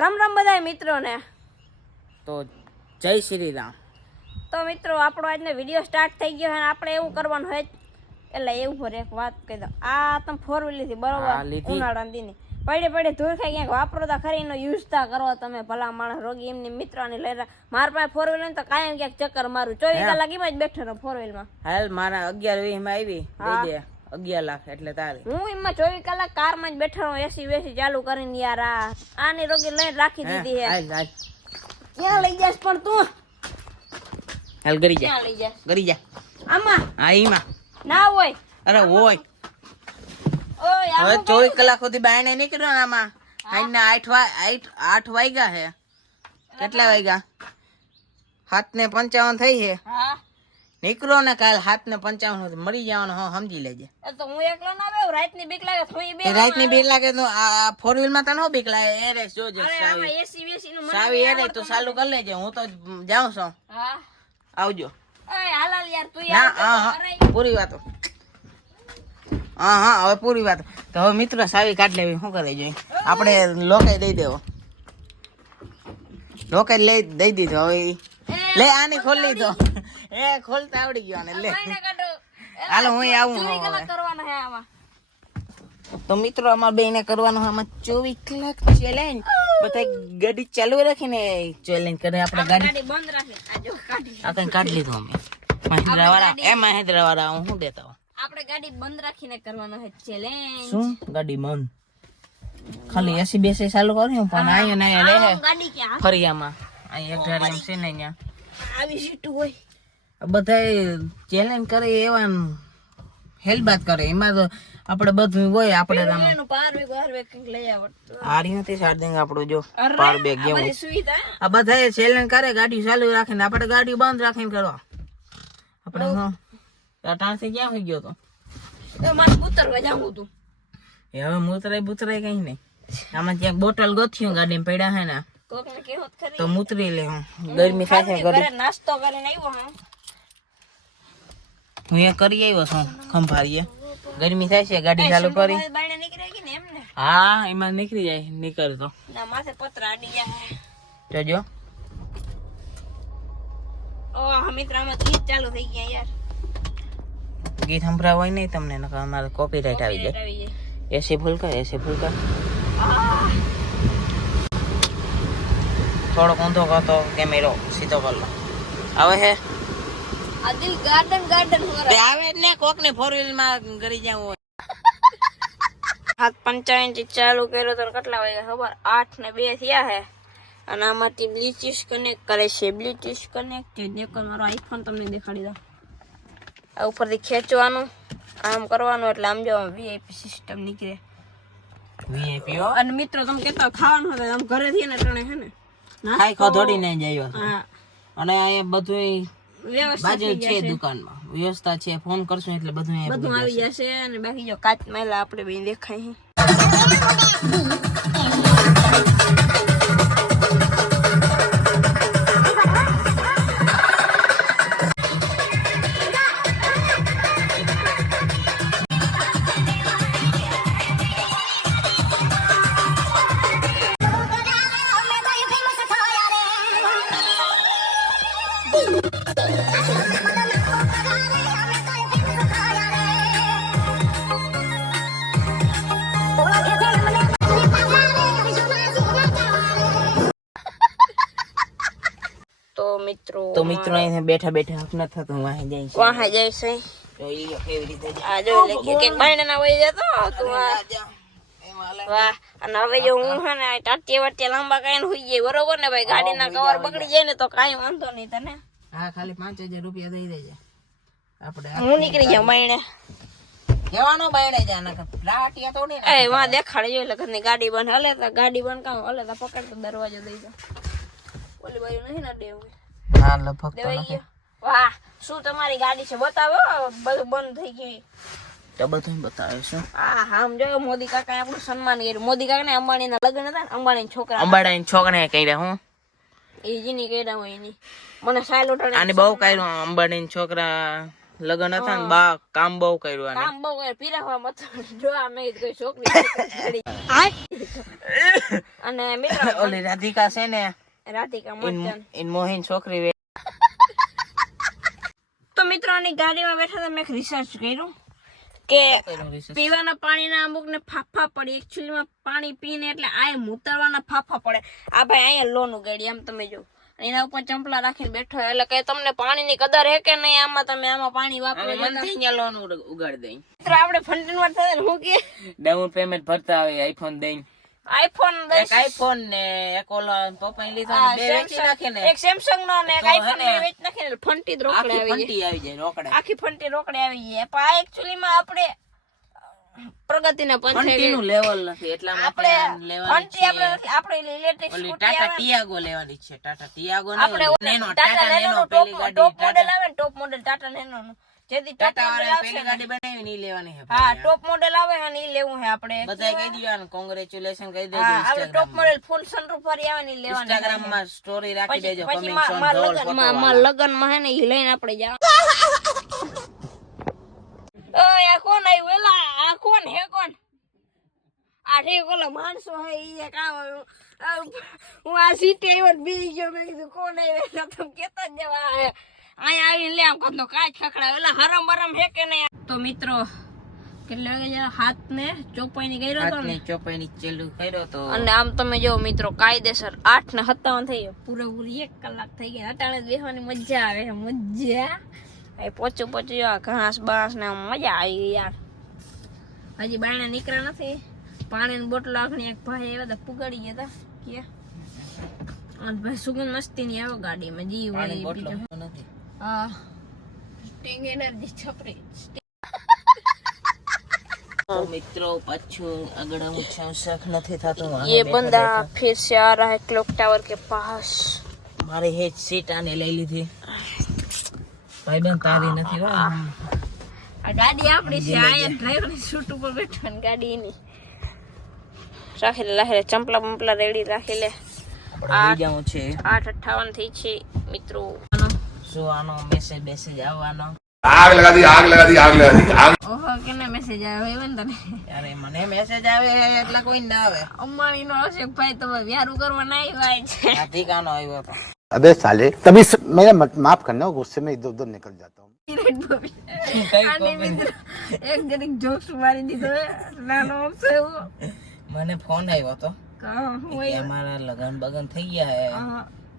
રામ રામ બધા મિત્રોને. તો જય શ્રી રામ. તો મિત્રો આપણો આજનો વિડીયો સ્ટાર્ટ થઈ ગયો છે અને આપણે એવું કરવાનું હોય એટલે એવું હોય એક વાત કહી દો. આ તમે 4 વ્હીલ લીધી બરોબર, ઉનાળાની દીની પડે ધૂળ ખાઈ ક્યાંક વાપરો તા ખરી, એનો યુઝ તા કરો તમે ભલા માણસ રોગી એમની મિત્રોની લઈ રહ્યા. મારા પાસે 4 વ્હીલ તો કાયમ ક્યાંક ચક્કર મારું 24 કલાક એમાં જ બેઠો રહું 4 વ્હીલમાં. હાલ મારા 11 માં આવી દઈ દે 11 લાખ એટલે તારી. હું એમાં 24 કલાક કારમાં જ બેઠો રહું, એસી વેસી ચાલુ કરીને. યાર આની રોગી લઈને રાખી દીધી હે. હાલ હાલ ક્યાં લઈ જાસ પણ તું? હાલ ગરી જા, ક્યાં લઈ જાસ? ગરી જા. આમાં હા ઈમાં ના હોય. અરે હોય. ઓય હવે 24 કલાક સુધી બાયણે નીકળ્યો ને આમાં. આઈના 8 વાગ્યા હે. કેટલા વાગ્યા? 7:55 થઈ છે. હા નીકળો ને કાલ 7:55 મરી જવાનો હો, સમજી લેજે. તો હું એકલો ના બેવ, રાતની બીક લાગે તો બે. રાતની બીક લાગે તો આ 4 વ્હીલ માં તને હો બીક લાગે. એ રે જોજે અરે આમાં સાવી એસી વેસી નું સાવી એ રે તું ચાલુ કરી લેજે, હું તો જાઉં છું. હા આવજો. ઓય હાલાલ યાર તું ના યાર. હા પૂરી વાતો. હા હવે પૂરી વાત. તો હવે મિત્રો સાવી કાઢ લેવી, શું કરે જોઈએ આપણે? લોકાઈ દઈ દેવો, લોકાઈ દઈ દીધો. હવે લે આની ખોલી દો. એ ખોલતા આવડી ગયો ને. લે હાલો હું આવું. ચોવી કલાક કરવાનો હે આમાં. તો મિત્રો અમાર બેને કરવાનું આમાં 24 કલાક ચેલેન્જ. બધા ગાડી ચાલુ રાખીને ચેલેન્જ કરે. આપણે ગાડી બંધ રાખી આ જો કાઢી આ કઈ કાઢ લીધું અમે મહેન્દ્રા વાળા. મહેન્દ્રા વાળા હું શું દેતા આપણે ગાડી બંધ રાખીને કરવાનો હે ચેલેન્જ. શું ગાડી બંધ? ખાલી એસી બેસી ચાલુ કર્યું પણ અહીંયા ના રહે ગાડી ક્યાં ફરિયામાં. અહીંયા એક ગાડી છે ને અહીંયા આવી સીટ હોય. બધા ચેલેન્જ કરે એવા હેલબાત કરે. એમાં તો આપણે બધું હોય. આપણે એનું પાર વેગ કંઈક લઈ આવત આરી નથી ચાર્જિંગ આપણું જો પાવર બેગ જેવું. અમારી સુવિધા આ બધા ચેલેન્જ કરે ગાડી ચાલુ રાખીને, આપણે ગાડી બંધ રાખીને કરવા. આપણે હા ટાણથી ક્યાં થઈ ગયો તો? તો મારે ઉતરવા જાવું તું. એ હવે મૂતરાય કઈ નહીં. આમાં ક્યાંક બોટલ ગોથ્યું ગાડીમાં પડ્યા હે ને, કોકને કહેવત ખરી તો મૂતરી લે. હું ગરમી થાય છે ઘરે નાસ્તો કરીને આવ્યો હું. હું એ કરી આવ્યો છું ખંભાળીએ. ગરમી થાય છે ગાડી ચાલુ કરી. બાયણે નીકળી ગઈ ને એમને. હા એમાં નીકળી જાય. નીકળતો ના માથે પતરા અડી ગયા. જોજો. ઓહ મિત્ર આમાં ગીત ચાલુ થઈ ગયા યાર. ગીત સંભળાવ હોય નહીં તમને, નકર અમારે કોપીરાઈટ આવી જાય. આવી જાય. એસી ફૂલ કર. થોડોક ઊંધો કરતો કેમેરો સીધો કર લો. આવે હે આ દિલ ગાર્ડન હો તે આવે જ ને. કોક ને 4 વ્હીલ માં કરી જાવ હોય. 7:55 થી ચાલુ કર્યો તો કેટલા વાગ્યા ખબર? 8 ને 2 થયા હે. અને આમાંથી બ્લૂટૂથ કનેક્ટ કરે છે. બ્લૂટૂથ કનેક્ટેડ દેખો. મારો આઈફોન તમને દેખાડી દો. આ ઉપરથી ખેંચવાનું, આમ કરવાનું એટલે આમ જો વીઆઈપી સિસ્ટમ નીકળે. વીઆઈપી અને મિત્રો તમે કેતા ખાવાનું હોય આમ ઘરેથી ને ટણે હે ને ખાઈ ખોધોડી ને જઈયો. હા અને અહીંયા બધું વ્યવસ્થા બાજુ છે દુકાનમાં વ્યવસ્થા છે. ફોન કરશું એટલે બધું આવી જશે. અને બાકી જો કાચ માયલા આપણે બે દેખાય. તો મિત્રો અહીં બેઠા હક ન થતું. વાહે જાય છે. વાહે જાય છે. તો ઈ કેવી રીતે આ જો કે બાયણે ના વઈ જતો તું. વાહ. અને હવે જો હું હે ને ટાટિયા વાટિયા લાંબા કાઈને હોઈ જાય બરોબર ને ભાઈ. ગાડીના કવર બગડી જાય ને તો કાઈ વાંધો નહીં તને. હા ખાલી 5000 રૂપિયા દઈ દેજે. આપણે હું નીકળી જાઉં બાયણે. કેવાનો બાયણે જા નકર રાટિયા તોડી ને. એ વાં દેખાડે જો લગનની ગાડી બંધ હલે તો ગાડી બંધ કામ હલે તો પકડ તો દરવાજો દઈ દો. ઓલી બાજુ નહીં ના દેવું. હા લફક તો નથી. વાહ શું તમારી ગાડી છે બતાવો. બધું બંધ થઈ ગયું. તો બધું બતાવે શું. હા આમ જો મોદી કાકા આપણું સન્માન કર્યું. મોદી કાકા ને અંબાણી ના લગ્ન હતા ને, અંબાણી છોકરા. અંબાણી છોકરાએ કર્યા. હું એ જીની કર્યા હોય એની મને સાયલ ઉઠાડે. આને બહુ કર્યું. અંબાણી છોકરા લગન હતા ને બા કામ બહુ કર્યું આને. કામ બહુ કરે પીરાવા મત જો આ મેં કોઈ છોકરી અને મિત્રો ઓલી રાધિકા છે ને રાધિકા મરચાં ઇન મોહિન છોકરી તો મિત્રો આની ગાડીમાં બેઠા તો મેં એક રિસર્ચ કર્યું કે પીવાના પાણીના અમુક ને ફાફા પડે એકચ્યુઅલીમાં પાણી પીને એટલે આ મૂતરવાના ફાફા પડે આ ભાઈ અહીંયા લોન ઉગાડી આમ તમે જો એના ઉપર ચંપલા રાખીને બેઠો એટલે કે તમને પાણીની કદર હે કે નહીં આમાં તમે આમાં પાણી વાપરો લોન ઉગાડી દઈ. મિત્રો આપણે ફંડિંગ માં થાય હું કે ડાઉન પેમેન્ટ ભરતા આવે આઈફોન દઈ. આઈફોન એક આઈફોન ને એક ઓલો પપ્પાએ લીધો ને બે વેચી નાખે ને એક સેમસંગ નો ને એક આઈફોન ને વેચ નાખે ને ફંટી રોકડે આખી આવી ફંટી આવી જાય રોકડે. આખી ફંટી રોકડે આવી જાય પણ આ એકચ્યુઅલી માં આપણે પ્રગતિના પંથે ફંટીનું લેવલ નથી એટલા માટે આપણે લેવાની ફંટી આપણે ઇલેક્ટ્રિક ઓલી સ્કૂટી ટાટા આવે ટિયાગો લેવાની છે. ટાટા ટિયાગો ને આપણે નેનો ટાટા નેનો નો પેલી ગાડી ટોપ મોડેલ આવે ને ટોપ મોડેલ ટાટા નેનો નો જેથી ટોપ ટાટા મોડેલ વાળા આવશે પેલી ગાડી બનાવી ને ઈ લેવાની છે. હા ટોપ મોડેલ આવે ને ઈ લેવું છે આપણે બધાય કહી દીવાનું કોંગ્રેચ્યુલેશન કહી દેજો. હા આપણે ટોપ મોડેલ ફૂલ સનરૂફ વાળી આવે ને ઈ લેવાની ઇન્સ્ટાગ્રામ માં સ્ટોરી રાખી દેજો. પછી કમિંગ સોન ધોલ માં લગન માં હે ને ઈ લઈને આપણે જાવ ઓય આ કોણ આવ્યું એલા આ કોણ હે કોણ આ ઠીક ઓલા માણસો હે ઈ એક હું આ સીટે આવ્યો ને બીજી ગયો મેં કીધું કોણ આવ્યું એટલે તમે કેતા જ જવા અહીંયા આવીને લે આમ કદનો કાચ ખખડાવે એટલે હરમ બરમ હે કે નહીં તો મિત્રો કેટલે વાગે જરા હાથ ને ચોપાઈની કર્યો હતો ને ચોપાઈની ચાલુ કર્યો તો અને આમ તમે જો મિત્રો કાયદેસર 8:57 થઈ ગયો પૂરેપૂરી 1 કલાક થઈ ગઈ અટાણે બેસવાની મજા આવે મજા એ પોચું આ ઘાસ બાસ ને મજા આવી ગઈ યાર હજી બાયણા નીકળ્યા નથી પાણીની બોટલ આખની એક ભાઈ એવા તો પુગાડી ગયા હતા કે અને ભાઈ સુગંધ મસ્તી ની આવે ગાડીમાં જીવ હોય બીજો નથી. હા સ્ટિંગ એનર્જી છપરી તો મિત્રો પાછું આગળ હું શક નથી થતું. ये बंदा फिर से आ रहा है क्लॉक टावर के पास મારી હેજ સીટ આને લઈ લીધી. ભાઈ બેન તારી નથી હો. આ ગાડી આપણી છે આયા ડ્રાઈવર ની સીટ ઉપર બેઠો ને ગાડી ની રાખી લે ચંપલા બંપલા રેડી રાખી લે આપણે જાવું છે 8:58 થઈ છે મિત્રો શું આનો મેસેજ આવવાનો. आग लगा दी आग लगा दी आग लगा दी आग ઓહો કેને મેસેજ આવ્યો એવન તને અરે મને મેસેજ આવે એટલે કોઈ ના આવે. અંબાણી નો હશે ભાઈ તમે વ્યારું કરવા ના આવ્યા છે રાધિકાનો આવ્યો હતો. अबे साले तभी मेरा माफ करना गुस्से में इधर उधर निकल जाता हूँ. આની મિત્ર એક જરીક જોક્સ મારી દીધો નાનો છે મને ફોન આવ્યો હતો કહો હું કે અમારા લગન બગન થઈ ગયા હે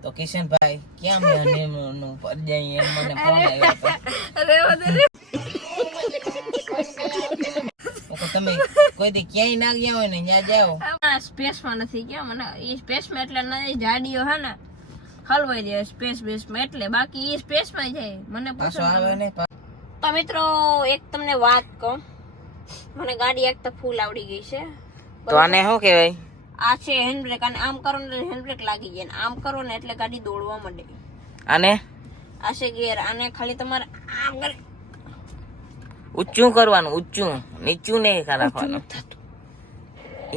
તો કિશનભાઈ ક્યાં મેં હનીમૂન પર જઈએ એમ મને ફોન આવ્યો હતો. રેવા દે તમે કોઈ દી ક્યાંય ના ગયા હોય ને ત્યાં જાઓ. સ્પેસ માં નથી ગયા મને એ સ્પેસ માં એટલે નહીં જાડીઓ હે ને હલવાઈ જાય સ્પેસ માં એટલે બાકી એ સ્પેસ માં જાય મને પાછો આવે ને તો મિત્રો એક તમને વાત કહું મને ગાડી એક તો ફૂલ આવડી ગઈ છે તો આને શું કહેવાય. આ છે હેન્ડ બ્રેક અને આમ કરો ને હેન્ડ બ્રેક લાગી જાય ને આમ કરો ને એટલે ગાડી દોડવા માંડે. આને આ છે ગિયર આને ખાલી તમારે આમ કરી ઊંચું કરવાનું ઊંચું નીચું નહીં રાખવાનું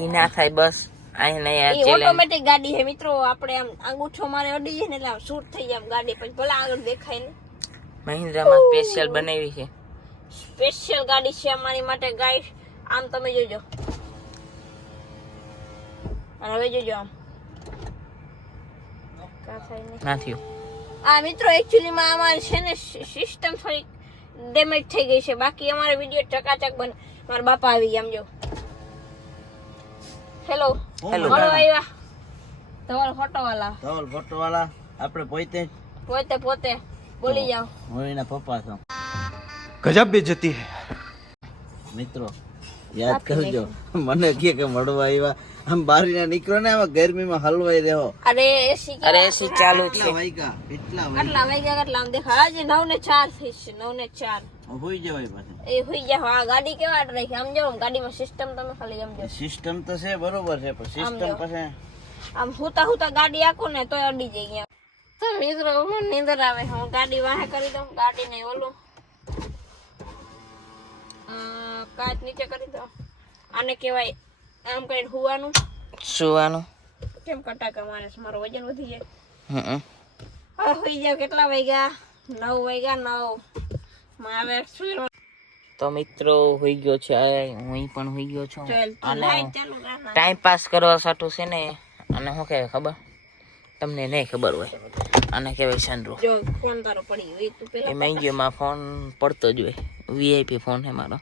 ઈ ના થાય બસ. આ નહીં એ ઓટોમેટિક ગાડી છે મિત્રો આપણે આમ અંગૂઠો મારે અડી જાય ને એટલે આમ શૂટ થઈ જાય આમ ગાડી પછી ભલે આગળ દેખાય ને. મહિન્દ્રામાં સ્પેશિયલ બનાવી છે. સ્પેશિયલ ગાડી છે અમારી માટે ગાઈડ આમ તમે જોજો અને હવે જોજો આમ કા થાય ને ના થયું. આ મિત્રો એકચ્યુઅલી માં અમારી છે ને સિસ્ટમ થોડી ડેમેજ થઈ ગઈ છે બાકી અમારો વિડિયો ચકાચક બન મારા બાપા આવી ગયા આમ જો હેલો હેલો મળો આવ્યા તમારો ફોટો વાલા ધવલ ફોટો વાળા આપણે પોતે બોલી જાઓ હું એના પપ્પા છું. गजब बेइज्जती है. મિત્રો યાદ કરજો મને કે મળવા આવ્યા આમ બારીના નીકળો ને આમાં ગરમીમાં હલવાઈ રહ્યો. અરે એસી અરે એસી ચાલુ છે. કેટલા વાગ્યા કેટલા વાગ્યા કેટલા આમ દેખા આજે 9:04 થઈ છે 9:04 હોઈ જવાય પાછું. એ હોઈ જાવ આ ગાડી કેવા રાખી આમ જો ગાડીમાં સિસ્ટમ તમે ખાલી સમજો સિસ્ટમ તો છે બરોબર છે પણ સિસ્ટમ પછી આમ હુતા ગાડી આખો ને તોય અડી જાય ગયા તો મિત્રો મને નીંદર આવે હું ગાડી વાહે કરી દઉં ગાડી ને ઓલું કાચ નીચે કરી દઉં આને કહેવાય આમ કરીને હુવાનું સુવાનું કેમ કટાકા મારે છે મારું વજન વધી જાય હમ હવે હોઈ જાવ કેટલા વાગ્યા 9 વાગ્યા 9 તો મિત્રો હોઈ ગયો છે હું પણ હોઈ ગયો છું અને ચાલુ રાખ ટાઈમ પાસ કરવા સાટું છે ને અને શું કહેવાય ખબર તમને નહીં ખબર હોય અને કહેવાય સનરૂફ જો ફોન તારો પડી હોય તું પેલા એમાં ગયોમાં ફોન પડતો જ હોય વીઆઈપી ફોન છે મારો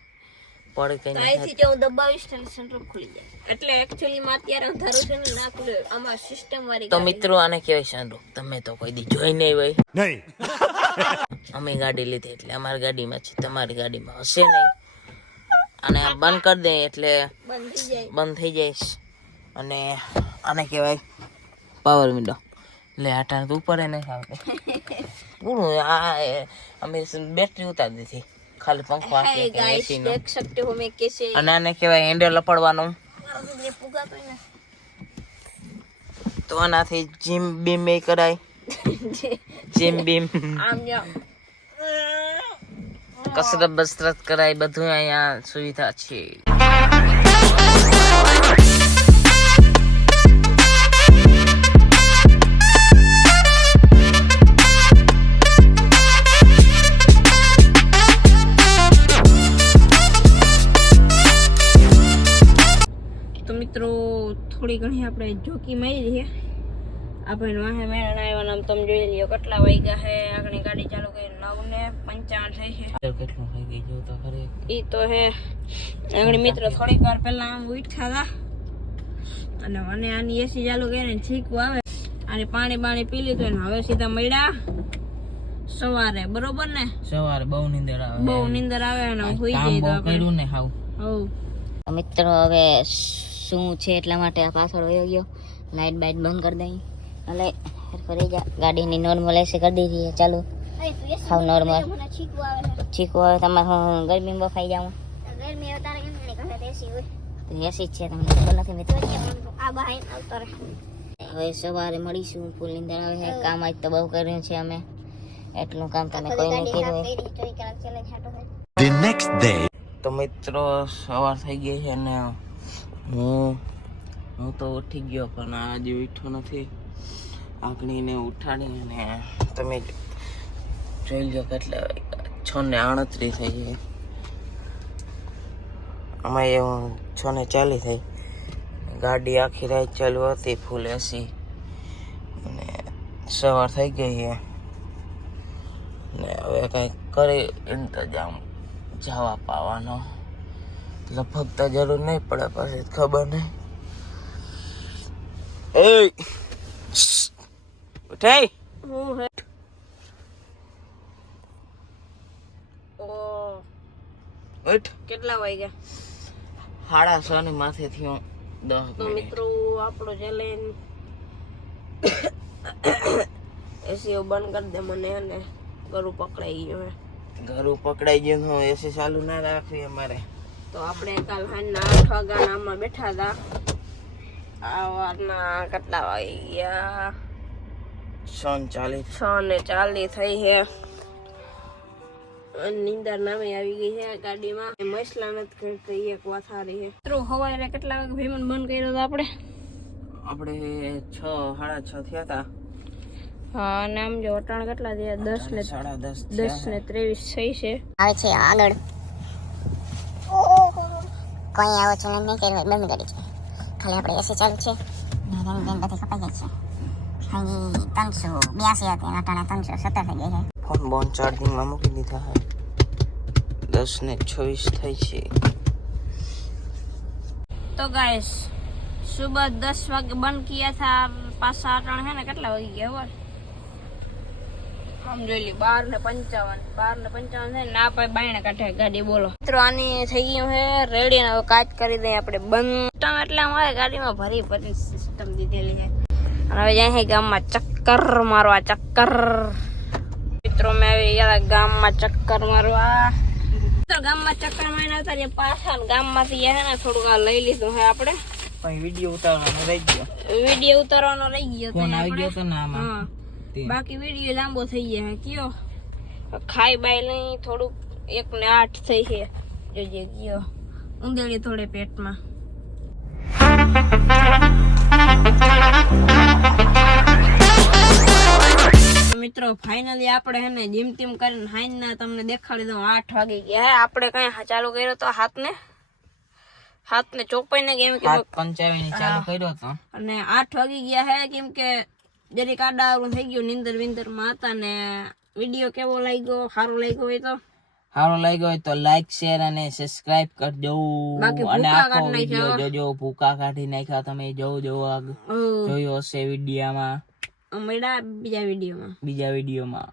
પડે કઈ અહીંથી જો હું દબાવીશ તો સનરૂફ ખુલી જાય એટલે એક્ચ્યુઅલી માં અત્યારે અંધારું છે ને ના ખુલે આમાં સિસ્ટમ વાળી તો મિત્રો આને કહેવાય સનરૂફ તમે તો કોઈ દી જોઈ નહીં હોય नहीं અમે ગાડી લીધી એટલે અમારી ગાડીમાં છે તમારી ગાડીમાં હશે નહીં અને આ બંધ કરી દે એટલે બંધ થઈ જાય બંધ થઈ જાય અને આને કહેવાય પાવર વિન્ડો એટલે આટા તો ઉપર નહીં આવતું પૂરું આ અમે બેટરી ઉતારી દીધી ખાલી પંખો हाय આખી गाइस देख सकते हो मैं कैसे અને આને કહેવાય હેન્ડલ લપડવાનું ये पुगा तो ना તો આનાથી જીમ બીમ એ કરાય જીમ બીમ आम जाओ કસરત બસરત કરાય બધું અહીંયા સુવિધા છે तो मित्रों थोड़ी घणी આપણે જોકી મારી છે આપણે વાહે મેળા આવ્યો નામ તમે જોઈ લ્યો કેટલા વાગ્યા છે આગળ ગાડી ચાલુ કરી 9:55 થઈ છે કેટલું થઈ ગઈ જો તો ખરે ઈ તો હે આગળ મિત્રો થોડીક વાર પહેલા આમ ઉઠ્યા હતા અને મને આની એસી ચાલુ કરીને છીકવું આવે અને પાણી પી લીધું ને હવે સીધા મળ્યા સવારે બરોબર ને સવારે બહુ નીંદર આવે બહુ નીંદર આવે અને હોઈ કામ જાય તો બહુ આપણે કર્યું ને હાવ હવ મિત્રો હવે શું છે એટલા માટે આ પાછળ વયો ગયો લાઈટ બાઈટ બંધ કરી દઈ એટલે ફરી જા ગાડીની નોર્મલ એસી કરી દીધી ચાલુ હાવ નોર્મલ ચીકુ આવે તમારે હું ગરમીમાં બફાઈ જાઉં એસી જ છે તમને ખબર નથી મિત્રો હવે સવારે મળીશું ફૂલ નીંદર આવે છે કામ આજ તો બહુ કર્યું છે અમે એટલું કામ તમે કોઈ નહીં કર્યું તો મિત્રો સવાર થઈ ગઈ છે ને હું તો ઉઠી ગયો પણ આજે ઉઠ્યો નથી આંકણીને ઉઠાડી અને તમે જોઈ લો કેટલા 6:38 થઈ છે આમાં એવું 6:40 થઈ ગાડી આખી રાત ચાલુ હતી ફૂલ એસી અને સવાર થઈ ગઈ છે ને હવે કંઈક કરી ઇંતજામ જવા પાવાનો લગભગ તો જરૂર નહીં પડે પછી ખબર નહીં એ ઉઠાઈ હું હે ઓ ઉઠ કેટલા વાગ્યા 6:30 ની માથે થયો 10 તો મિનિટ મિત્રો આપણો ચેલેન્જ એસી બંધ કરી દે મને અને ગરુ પકડાઈ ગયો હે ઘરું પકડાઈ ગયું તો એસી ચાલુ ના રાખવી અમારે તો આપણે કાલ સાંજના 8 વાગ્યાના આમાં બેઠા હતા આવારના કેટલા વાગ્યા 6:40 થઈ છે નીંદર નામે આવી ગઈ છે ગાડીમાં મસલા નથી કરતી એક વાત સારી છે મિત્રો સવારે કેટલા વાગે ભીમન બંધ કર્યો હતો આપણે આપણે 6:30 થયા હતા હા અને આમ જો અટાણ કેટલા થયા 10 ને 23 થઈ છે આવે છે આગળ કોઈ આવો ચેલેન્જ નહીં કર્યો બંધ કરી છે ખાલી આપણે એસી ચાલુ છે ને રેન બધી કપાઈ જાય છે હાઈ 382 હતી અટાણે 317 થઈ ગઈ છે ફોન બોન ચાર્જિંગમાં મૂકી દીધા હે 10:26 થઈ છે तो गाइस सुबह 10 वागे बंद किया था पासा अटाण है ना કેટલા વાગી ગયા ખબર हम જોઈ લી 12:55 છે ના પાય બાયણે કાઢે ગાડી બોલો મિત્રો આની થઈ ગયું છે રેડી ને હવે કાચ કરી દઈએ આપણે બંધ એટલે અમારે ગાડીમાં ભરી સિસ્ટમ દીધેલી છે અને હવે જાય ગામમાં ચક્કર મારવા મિત્રો મેં આવી ગયા ગામમાં ચક્કર મારવા ગામમાં ચક્કર મારીને આવતા રહ્યા પાછા ગામમાંથી છે ને થોડુંક આ લઈ લીધું છે આપણે પણ વિડિયો ઉતારવાનો રહી ગયો વિડિયો ઉતારવાનો રહી ગયો ફોન આવી ગયો તો ના આમાં હા બાકી વિડિયો લાંબો થઈ ગયા કયો ખાઈ બાઈ લઈ થોડુંક 1:08 થઈ છે જોજે ગયો ઉંદેડી થોડે પેટમાં મિત્રો ફાઇનલી આપણે હે ને જીમ ટીમ કરીને હાઈન ના તમને દેખાડી દઉં 8 વાગી ગયા હે આપણે કઈ ચાલુ કર્યો તો હાથને 54 ને કેમ કે 55 ની ચાલુ કર્યો તો અને 8 વાગી ગયા હે કેમ કે જરીક આડાવરું થઈ ગયું નીંદર માં હતા ને વિડીયો કેવો લાગ્યો સારો લાગ્યો હોય તો સારો લાગ્યો હોય તો લાઈક શેર અને સબસ્ક્રાઇબ કરજો બાકી અને ભૂકા આખો કાઢી વિડીયો નાખ્યા. જોજો ભૂકા કાઢી નાખ્યા તમે જોયો હશે વિડીયામાં મળ્યા બીજા વિડીયોમાં બીજા વિડીયોમાં